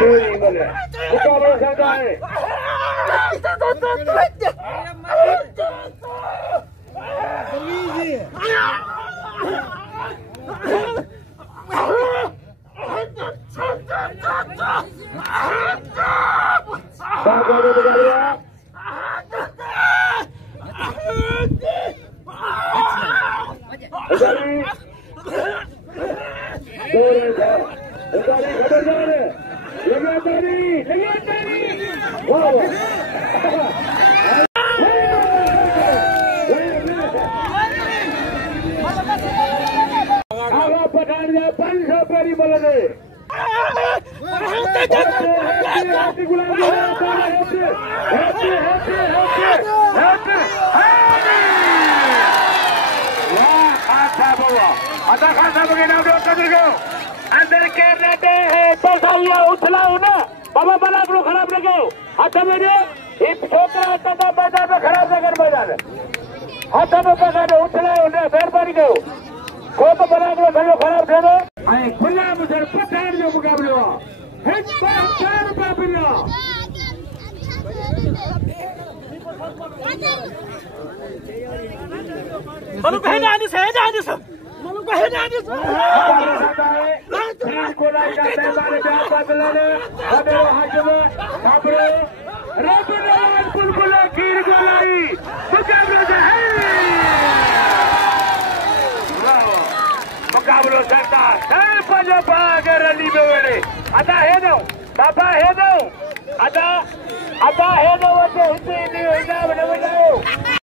मुकाबला चलता है अंदर के रहते हैं उछला ना बाबा मलाखरो खराब लगे हाथ में एक छोटा टका मैदान में खराब लगे मैदान हाथ में पकड़े उछला उन्हें मेहरबानी करो को तो मलाखरो खराब थे गुलाम हुसैन पठान जो मुकाबलो मुकाबलो करता है पंजाब रैली में वेड़े अदा है दो बाबा है दो अदा है दो हिंदी हिंदी